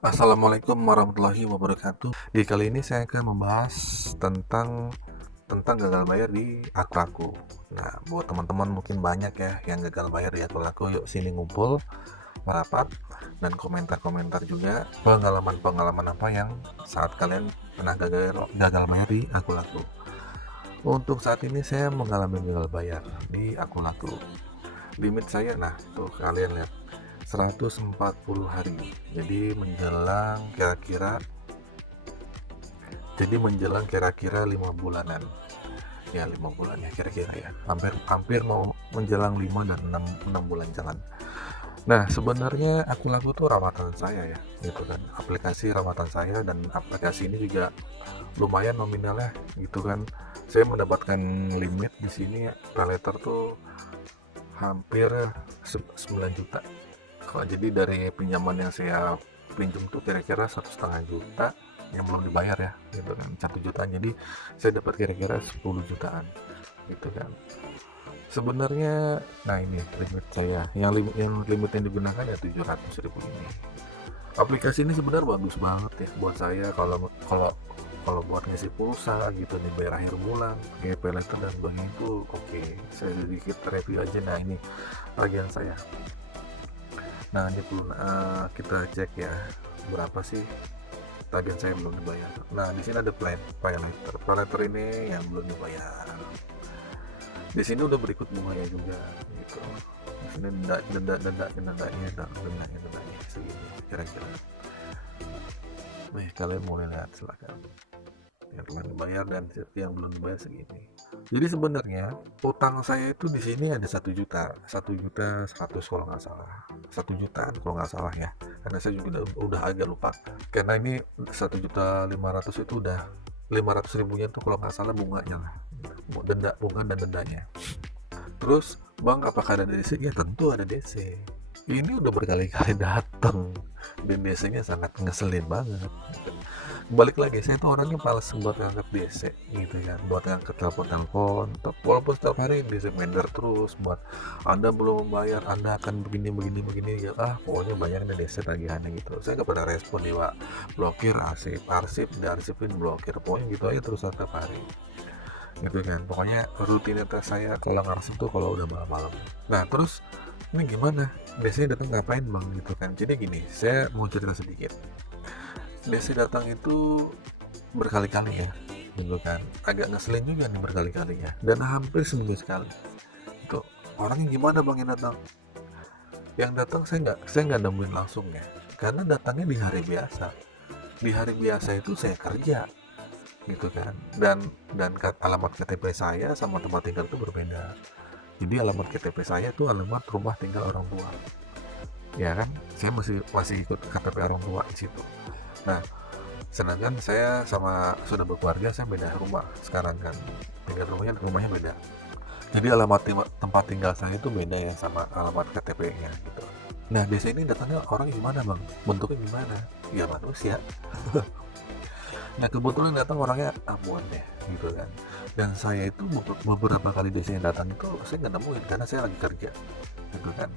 Assalamualaikum warahmatullahi wabarakatuh. Di kali ini saya akan membahas tentang gagal bayar di aku. Nah, buat teman-teman mungkin banyak ya yang gagal bayar di aku. Yuk sini ngumpul, merapat, dan komentar-komentar juga pengalaman-pengalaman apa yang saat kalian pernah gagal bayar di aku. Untuk saat ini saya mengalami gagal bayar di aku. Limit saya, nah tuh kalian lihat, 140 hari. Jadi menjelang kira-kira 5 bulanan. Ya 5 bulan ya kira-kira ya. Hampir mau menjelang 5 dan 6 bulan jalan. Nah, sebenarnya aku laku tuh rawatan saya ya, gitu kan. Aplikasi rawatan saya, dan aplikasi ini juga lumayan nominalnya gitu kan. Saya mendapatkan limit di sini paylater tuh hampir 9 juta. Jadi dari pinjaman yang saya pinjam tuh kira-kira 1,5 juta yang belum dibayar ya, gitu kan, 1 jutaan. Jadi saya dapat kira-kira 10 jutaan, gitu kan. Sebenarnya, nah ini limit saya, yang limit yang digunakan ya 700.000 ini. Aplikasi ini sebenarnya bagus banget ya buat saya kalau kalau kalau buat ngisi pulsa gitu nih, bayar akhir bulan, kayak paylater dan begitu. Oke, saya sedikit review aja. Nah ini tagihan saya. Nah ini perlu kita cek ya, berapa sih tagihan saya belum dibayar. Nah di sini ada paylater ini yang belum dibayar. Di sini udah berikut bunganya juga gitu. Di sini dendanya segini kira-kira. Nih kalian boleh lihat, silakan. Yang telah dibayar dan yang belum dibayar segini. Jadi sebenarnya utang saya itu di sini ada 1 juta 100 kalau nggak salah, 1 jutaan kalau nggak salah ya, karena saya juga udah agak lupa, karena ini 1,5 juta itu udah 500 ribunya tuh kalau nggak salah bunganya lah, bunga dan dendanya. Terus bang, apakah ada DC? Ya tentu ada DC. Ini udah berkali-kali datang dan DC-nya sangat ngeselin banget. Balik lagi, saya tuh orangnya males buat ngangkat DC gitu kan, buat ngangkat telepon, walaupun setiap hari DC minder terus buat Anda belum membayar, Anda akan begini ya, pokoknya bayarnya DC tagihannya gitu. Saya nggak pernah respon nih Pak, blokir, arsip diarsipin, blokir, pokoknya gitu aja terus setiap hari gitu kan. Pokoknya rutinitas saya kalau ngarsip tuh kalau udah malam-malam. Nah terus ini gimana, DC datang ngapain bang gitu kan. Jadi gini, saya mau cerita sedikit. DC datang itu berkali-kali ya gitu kan, agak ngeselin juga nih berkali-kali ya, dan hampir seminggu sekali. Itu orangnya gimana bang yang datang? Saya nggak nemuin langsung ya, karena datangnya di hari biasa. Di hari biasa itu saya kerja gitu kan, dan alamat KTP saya sama tempat tinggal itu berbeda. Jadi alamat KTP saya itu alamat rumah tinggal orang tua ya kan, saya masih ikut KTP orang tua di situ. Nah, sedangkan saya sama sudah berkeluarga, saya beda rumah sekarang kan, tinggal rumahnya beda. Jadi alamat tempat tinggal saya itu beda ya sama alamat KTP-nya gitu. Nah di sini datangnya orang gimana bang, bentuknya gimana, ya manusia. Nah kebetulan datang orangnya amuan deh gitu kan, dan saya itu beberapa kali di sini datang itu saya nggak nemuin karena saya lagi kerja gitu kan,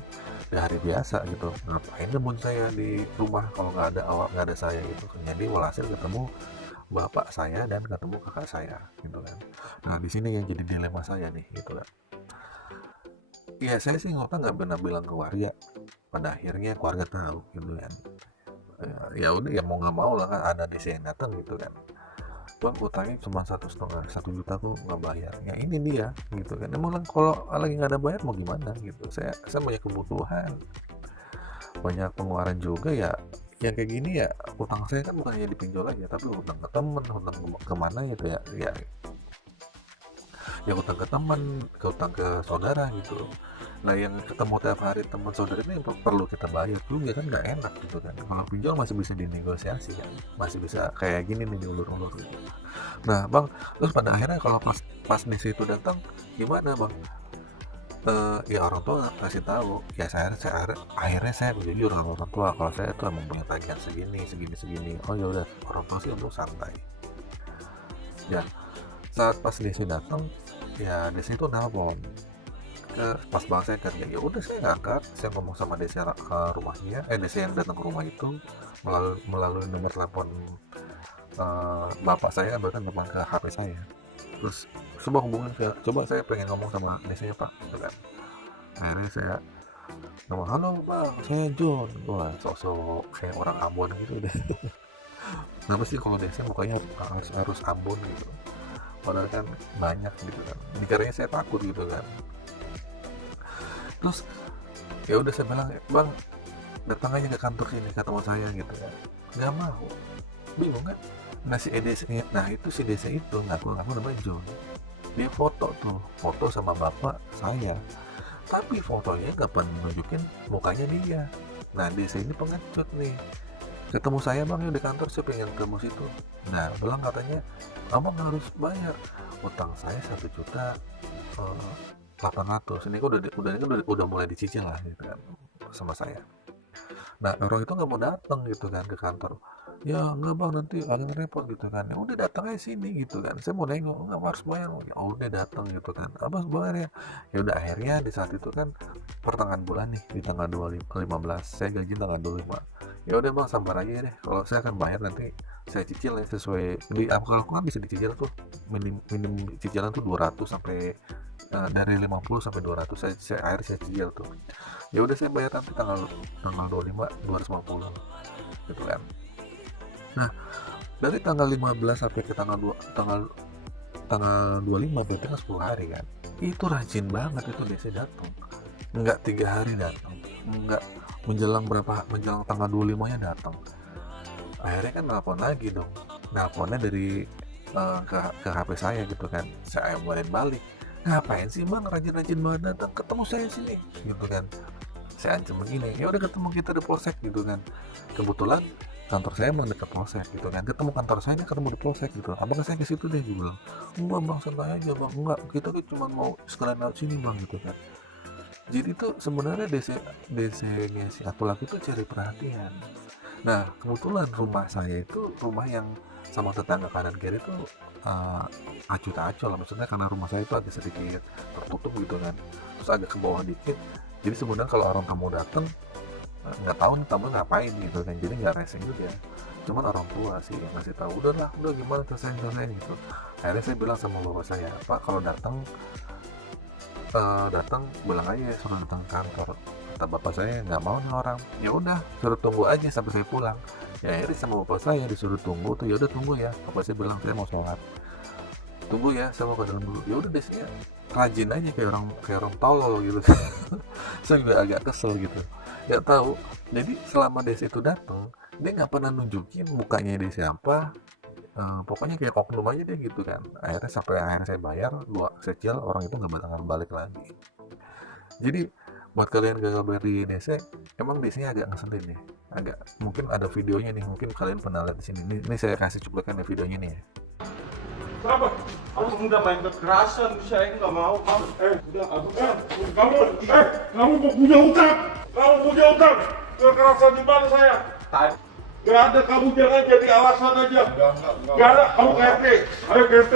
di hari biasa gitu. Ngapain nemuin saya di rumah kalau nggak ada saya gitu kan. Jadi walhasil ketemu bapak saya dan ketemu kakak saya gitu kan. Nah di sini yang jadi dilema saya nih gitu kan. Ya saya sih nggak pernah bilang ke warga, pada akhirnya keluarga tahu gitu kan. Ya udah, ya mau nggak mau lah kan, ada DC yang datang gitu kan. Bang utangnya cuma 1,5 juta tuh nggak bayar. Ya ini dia gitu kan. Emang kalau lagi nggak ada bayar mau gimana gitu. Saya banyak kebutuhan, banyak pengeluaran juga ya. Yang kayak gini ya, utang saya kan bukannya dipinjol aja, tapi utang ke temen, utang kemana gitu ya. Ya utang ke teman, utang ke saudara gitu. Nah yang ketemu tiap hari teman saudara ini perlu kita bayar juga kan, nggak enak gitu kan. Kalau pinjol masih bisa dinegosiasi kan, masih bisa kayak gini nih, diulur-ulur gitu. Nah bang, terus pada akhirnya kalau pas di situ datang gimana bang? Ya orang tua kasih tahu ya, akhirnya saya jujur sama orang tua kalau saya tuh emang punya tagihan segini. Oh ya udah, orang tua sih untuk santai ya. Saat pas Desi datang, ya Desi itu nelpon, pas banget saya kerja, ya udah saya ngangkat, saya ngomong sama desa ke rumahnya, desa yang datang ke rumah itu melalui nomor telepon bapak saya, bahkan telepon ke HP saya. Terus coba hubungin coba saya pengen ngomong sama desanya pak, gitu kan. Akhirnya saya ngomong, halo bang, saya John. Wah, sosok kayak orang Ambon gitu deh. Kenapa sih kalau desa mukanya harus Ambon gitu, padahal kan banyak gitu kan. Dikiranya saya takut gitu kan. Terus ya udah saya bilang, bang datang aja ke kantor sini ketemu saya gitu kan. Nggak mau, bingung kan. Nah si EDC, nah itu si desa itu ngaku namanya John. Dia foto sama bapak saya, tapi fotonya nggak pernah nunjukin mukanya dia. Nah desa ini pengecut nih, ketemu saya bang ya di kantor, saya pengen ketemu situ. Nah bilang katanya abang harus bayar utang saya 1.800.000. Ini udah mulai dicicil lah gitu kan sama saya. Nah orang itu nggak mau datang gitu kan ke kantor. Ya nggak bang, nanti agak repot gitu kan. Ya udah datang aja sini gitu kan, saya mau nengok, nggak harus bayar. Ya udah datang gitu kan, abang bayar ya. Ya udah akhirnya di saat itu kan pertengahan bulan nih, di tanggal 15 saya gaji tanggal 25. Ya udah bang sabar aja deh, kalau saya akan bayar nanti saya cicil ya sesuai di kalau kan bisa dicicil tuh, minim cicilan tuh 200 sampai dari 50 sampai 200 akhirnya saya cicil tuh. Ya udah saya bayar nanti tanggal tanggal 25 250 gitu kan. Nah dari tanggal 15 sampai ke tanggal 25, berarti kan 10 hari kan. Itu rajin banget itu dia, saya datang enggak 3 hari datang, enggak menjelang tanggal 25 nya datang. Akhirnya kan nelpon lagi dong, nelponnya dari ke HP saya gitu kan. Saya balik, ngapain sih bang rajin-rajin banget datang, ketemu saya sini gitu kan. Saya ancam begini, ya udah ketemu kita di polsek gitu kan. Kebetulan kantor saya emang dekat polsek gitu kan, ketemu kantor saya, dia ketemu di polsek gitu. Apakah saya ke situ deh, gue bilang enggak bang, santai aja bang, enggak, kita kan cuma mau sekalian lewat sini bang gitu kan. Jadi tuh sebenarnya DC-nya si aku laki itu cari perhatian. Nah kebetulan rumah saya itu rumah yang sama tetangga kanan kiri itu acuh tak acuh lah, maksudnya karena rumah saya itu agak sedikit tertutup gitu kan, terus agak ke bawah dikit. Jadi sebenarnya kalau orang tamu datang nggak tahu nih tamu ngapain gitu kan, jadi nggak rese juga. Cuman orang tua sih yang ngasih tahu, udah gimana selesai gitu. Akhirnya saya bilang sama bapak saya, pak kalau datang bilang aja suruh datang ke kantor. Kata bapak saya, nggak mau nih orang, ya udah suruh tunggu aja sampai saya pulang. Ya akhirnya sama bapak saya disuruh tunggu tuh, ya udah tunggu ya. Bapak saya bilang saya mau sholat, tunggu ya saya mau ke dalam dulu. Ya udah biasanya rajin aja kayak orang tolol gitu. Saya juga agak kesel gitu, nggak tahu. Jadi selama desa itu datang, dia nggak pernah nunjukin mukanya dia siapa. Pokoknya kayak oknum aja deh gitu kan. Akhirnya saya bayar 2 secil, orang itu nggak bakal balik lagi. Jadi buat kalian gagal bayar di DC, emang DC-nya agak ngeselin nih. Agak, mungkin ada videonya nih, mungkin kalian pernah lihat di sini. Ini saya kasih cuplikan di videonya nih ya. Kenapa? Aku udah main kekerasan, saya nggak mau. Kamu punya utang. Kekerasan di mana saya? Gak ada, kamu jangan jadi alasan aja. Gak ada, kamu KRT. Ayo KRT.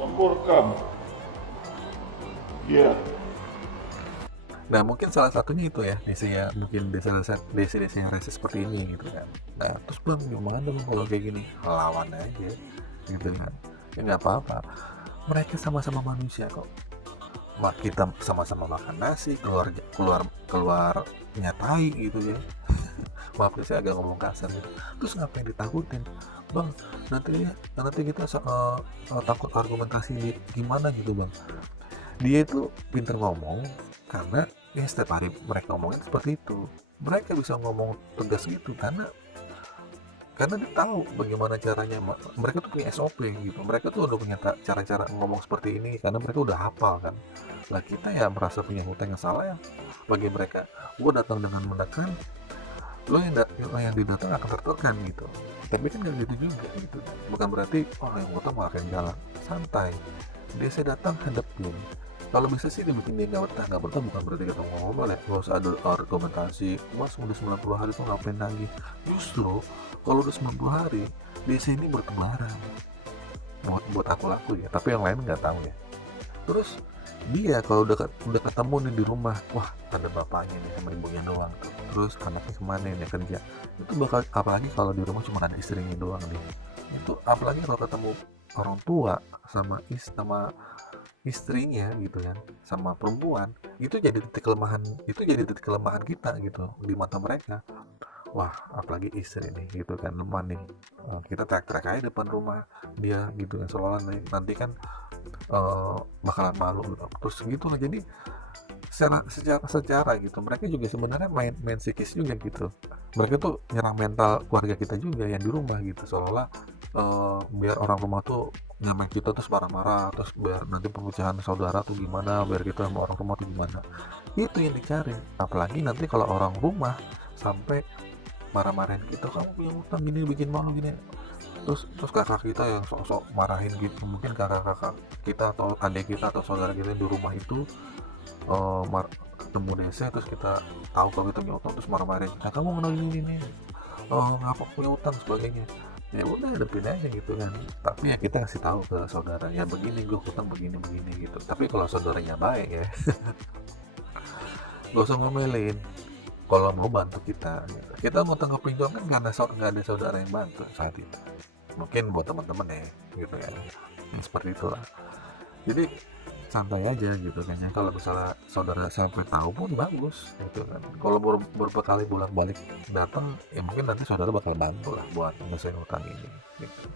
Laporkan. Iya. Nah mungkin salah satunya itu ya, desa mungkin desa yang rese seperti ini gitu kan. Nah terus bang gimana dong kalau kayak gini, lawan aja gitu kan. Ya nggak apa-apa, mereka sama-sama manusia kok. Kita sama-sama makan nasi, keluarnya tai gitu ya. Maaf nih saya agak ngomong kasar gitu. Terus ngapain ditakutin bang, nanti kita takut argumentasi gimana gitu bang. Dia itu pinter ngomong karena ya setiap hari mereka ngomongin seperti itu. Mereka bisa ngomong tegas gitu karena dia tahu bagaimana caranya. Mereka tuh punya SOP gitu, mereka tuh udah punya cara-cara ngomong seperti ini karena mereka udah hafal kan. Lah kita ya merasa punya hutang yang salah ya. Bagi mereka, gua datang dengan menekan, lo yang didatang akan tertekan gitu. Tapi kan gak gitu juga gitu. Bukan berarti yang utang malah akan jalan santai. Dia saya datang hadapin. Kalau bisa sih dibikin dia nggak betah bukan berarti kita ngomong ya, nggak usah ada argumentasi. Mas udah 90 hari tuh ngapain lagi? Justru kalau udah 90 hari di sini bertebaran buat aku laku ya, tapi yang lain nggak tahu ya. Terus dia kalau udah ketemu nih di rumah, wah ada bapaknya nih sama ibunya doang tuh, terus anaknya kemana nih kerja, itu bakal, apalagi kalau di rumah cuma ada istrinya doang nih, itu apalagi kalau ketemu orang tua sama istrinya gitu kan, sama perempuan, itu jadi titik kelemahan kita gitu di mata mereka. Wah, apalagi istri nih gitu kan, lemah nih. Kita teriak-teriak aja depan rumah dia gitu kan, seolah nanti kan bakalan malu gitu. Terus gitu lah. Jadi secara gitu mereka juga sebenarnya main psikis juga gitu. Mereka tuh nyerang mental keluarga kita juga yang di rumah gitu, seolah biar orang rumah tuh nyamain kita terus marah-marah, terus biar nanti perpecahan saudara tuh gimana, biar kita sama orang rumah tuh gimana. Itu yang dicari. Apalagi nanti kalau orang rumah sampai marah-marahin kita, kamu punya utang gini, bikin malu gini. Terus kakak kita yang sok-sok marahin gitu, mungkin kakak-kakak kita atau adik kita atau saudara kita di rumah itu ketemu DC, terus kita tahu kalau kita punya utang, terus marah-marahin, nah kamu kenal ini ngapa punya utang sebagainya. Ya udah, hadapin aja gitu kan. Tapi ya kita kasih tahu ke saudara, ya begini gue utang begini begini gitu. Tapi kalau saudaranya baik ya gak usah ngomelin. Kalau mau bantu kita gitu. Kita mau tangkap pinjam kan karena nggak ada saudara yang bantu saat itu. Mungkin buat teman-teman ya gitu kan, seperti itulah. Jadi santai aja gitu kan ya, kalau misalnya saudara sampai tahu pun bagus gitu kan. Kalau beberapa kali bolak-balik datang, ya mungkin nanti saudara bakal bantu lah buat ngelesain utang ini gitu.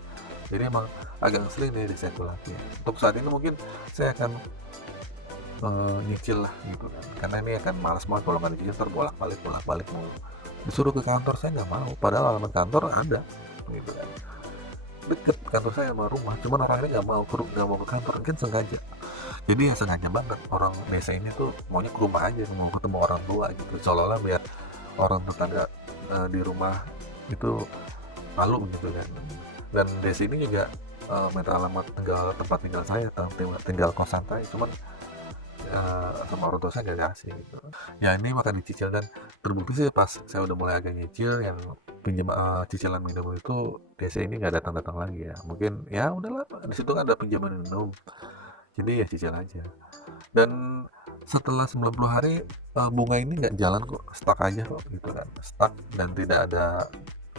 Jadi emang agak ngeselin nih disekulasi. Untuk saat ini mungkin saya akan nyicil lah gitu kan, karena ini akan malas banget kalau nggak dicicil, bolak-balik mau disuruh ke kantor, saya nggak mau, padahal alamat kantor ada gitu kan, deket kantor saya sama rumah, cuman orang ini nggak mau ke kantor, kan sengaja. Jadi ya sengaja banget orang desa ini tuh maunya ke rumah aja, mau ketemu orang tua gitu, seolah-olah biar orang tetangga di rumah itu malu gitu kan. Dan desa ini juga minta alamat tempat tinggal saya, tinggal kosan saya, cuman sama orang tua saya nggak dikasih gitu. Ya ini makan dicicil, dan terbukti sih pas saya udah mulai agak nyicil, yang pinjam cicilan minum itu DC ini nggak datang lagi ya. Mungkin ya udahlah, di situ kan ada pinjaman minum, jadi ya cicil aja. Dan setelah 90 hari bunga ini nggak jalan kok, stuck aja kok gitu kan, stuck dan tidak ada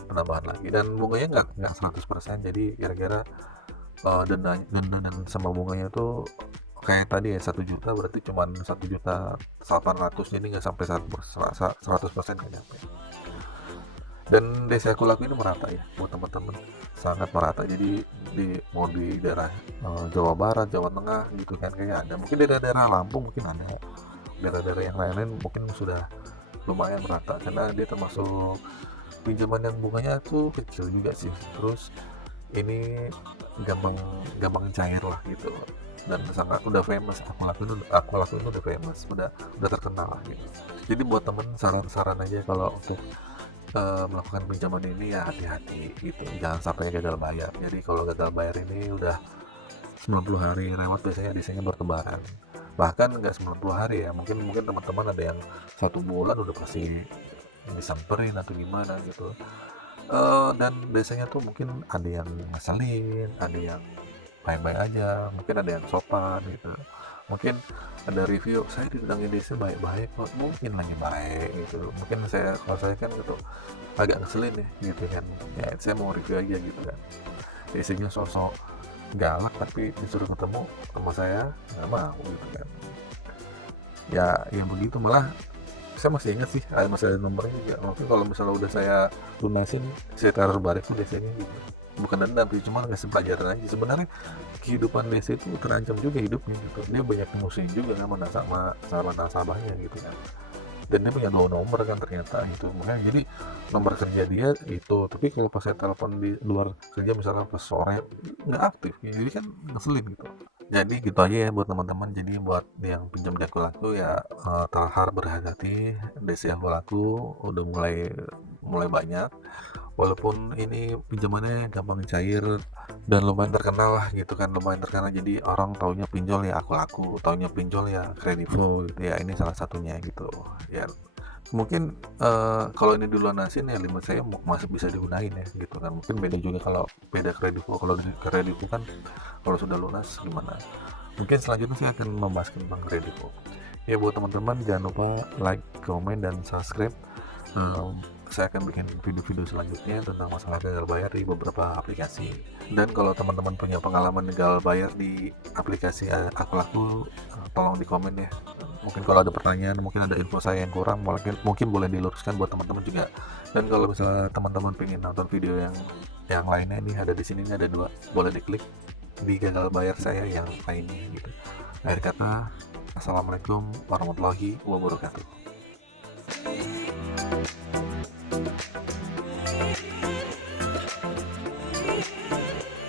penambahan lagi, dan bunganya nggak 100%. Jadi kira-kira denda dan sama bunganya tuh kayak tadi ya 1 juta, berarti cuma 1.800.000, jadi nggak sampai 100% nggak nyampe. Dan desa aku lakuin merata ya buat teman-teman, sangat merata. Jadi mau di daerah Jawa Barat, Jawa Tengah gitu kan, kayak ada, mungkin daerah-daerah Lampung mungkin ada, daerah-daerah yang lain-lain mungkin sudah lumayan merata, karena dia termasuk pinjaman yang bunganya tuh kecil juga sih. Terus ini gampang cair lah gitu, dan sangat udah famous. Aku lakuin udah famous, udah terkenal lah gitu. Jadi buat temen, saran aja kalau untuk melakukan pinjaman ini ya hati-hati gitu, jangan sampai gagal bayar. Jadi kalau gagal bayar ini udah 90 hari lewat, biasanya bertebaran. Bahkan nggak 90 hari ya, mungkin teman-teman ada yang 1 bulan udah pasti disamperin atau gimana gitu. Dan biasanya tuh mungkin ada yang ngeselin, ada yang baik-baik aja, mungkin ada yang sopan gitu, mungkin ada review, saya dibilangin desa baik-baik kok, mungkin lagi baik gitu. Mungkin kalau saya kan gitu agak ngeselin ya gitu kan, ya saya mau review aja gitu kan, isinya sosok galak tapi disuruh ketemu sama saya nggak mau gitu kan. Ya yang begitu, malah saya masih ingat sih, masih ada nomornya juga. Mungkin kalau misalnya udah saya lunasin, saya taruh balik tuh biasanya gitu. Bukan dendam sih, cuma ngasih pelajaran aja. Sebenarnya kehidupan desa itu terancam juga hidupnya gitu. Dia banyak musuhin juga kan sama nasabahnya gitu kan. Dan dia punya 2 nomor kan ternyata gitu. Makanya jadi nomor kerja dia itu, tapi kalau pas saya telepon di luar kerja misalnya pas sore nggak aktif, jadi kan ngeselin gitu. Jadi gitu aja ya buat teman-teman. Jadi buat yang pinjam di aku laku ya, harap berhati-hati. Desi aku laku udah mulai banyak, walaupun ini pinjamannya gampang cair dan lumayan terkenal lah gitu kan, lumayan terkenal. Jadi orang taunya pinjol ya aku laku, taunya pinjol ya Kredivo gitu ya. Ini salah satunya gitu ya. Mungkin kalau ini dilunasin ya limit saya masih bisa digunain ya gitu kan. Mungkin beda juga kalau beda Kredivo. Kalau di Kredivo kan kalau sudah lunas gimana, Mungkin selanjutnya saya akan membahas tentang kredit. Ya buat teman-teman jangan lupa like, komen, dan subscribe. Saya akan bikin video-video selanjutnya tentang masalah gagal bayar di beberapa aplikasi. Dan kalau teman-teman punya pengalaman gagal bayar di aplikasi aku laku, tolong di komen ya. Mungkin kalau ada pertanyaan, mungkin ada info saya yang kurang, mungkin boleh diluruskan buat teman-teman juga. Dan kalau misalnya teman-teman pengen nonton video yang lainnya, ini ada di sini, ada 2, boleh diklik di gagal bayar saya yang lainnya gitu. Akhir kata, assalamualaikum warahmatullahi wabarakatuh.